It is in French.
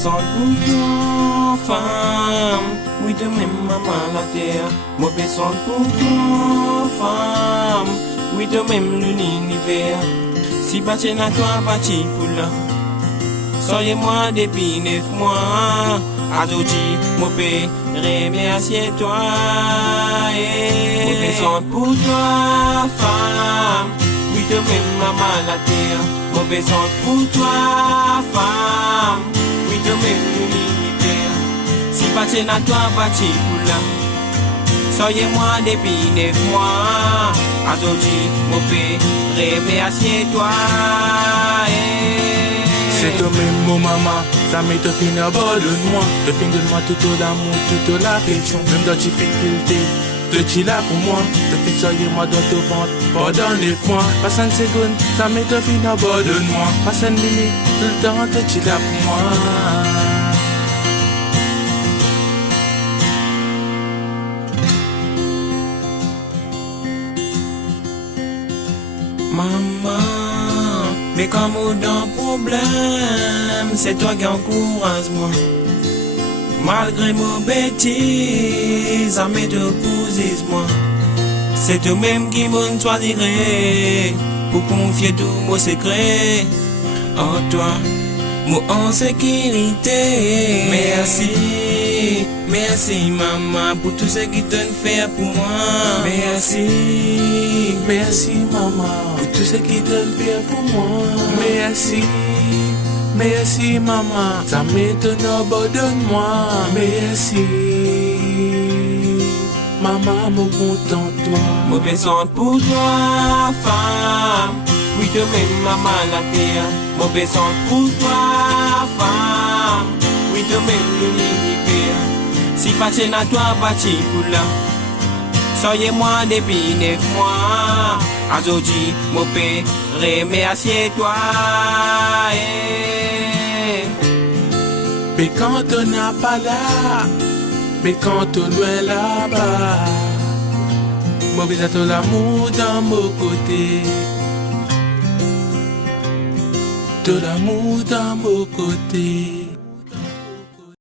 besoin pour toi, femme. Oui, de même, maman, la terre. Moi, besoin pour toi, femme. Oui, de même, l'univers. Si bâti na toi, bâti pour là. Soyez-moi depuis 9 mois. Aujourd'hui, mon père, remercier toi. Moi, besoin pour toi, femme. Oui, de même, maman, la terre. Moi, besoin pour toi, femme. Oui, de même, l'univers. Si bâti na toi, bâti pour là. Soyez-moi depuis 9 mois. Aujourd'hui, mon père, remercier toi. C'est toi-même, mon maman, ça m'est te fin abandonne-moi. Te fin donne-moi tout l'amour, toute l'affection. Même dans difficulté, te là pour moi. Te fin soyez-moi dans ton ventre, pardonnez-moi. Passe une seconde, ça m'est te fin abandonne-moi. Passe une minute, tout le temps, te là pour moi. Maman, mais comme dans problème, c'est toi qui encourage moi. Malgré mon bêtise, ça m'est de poser moi. C'est toi-même qui m'en choisirait pour confier tous mon secret en toi, mon en sécurité. Merci, merci maman pour tout ce qui te fait pour moi. Merci, merci maman pour tout ce qui te fait pour moi. Merci, merci maman, ça m'étonne, abandonne-moi. Merci, maman, me content toi. Moi besoin pour toi, femme. Oui, de même, maman, la terre. Moi besoin pour toi, femme. Oui, de même, l'univers. Si bâti na toi, bâti pour là. Soyez-moi depuis 9 mois. Aujourd'hui, mon père, remercier toi. Mais quand on n'a pas là, mais quand on est là-bas, moi besoin de l'amour dans mon côté. De l'amour dans mon côté.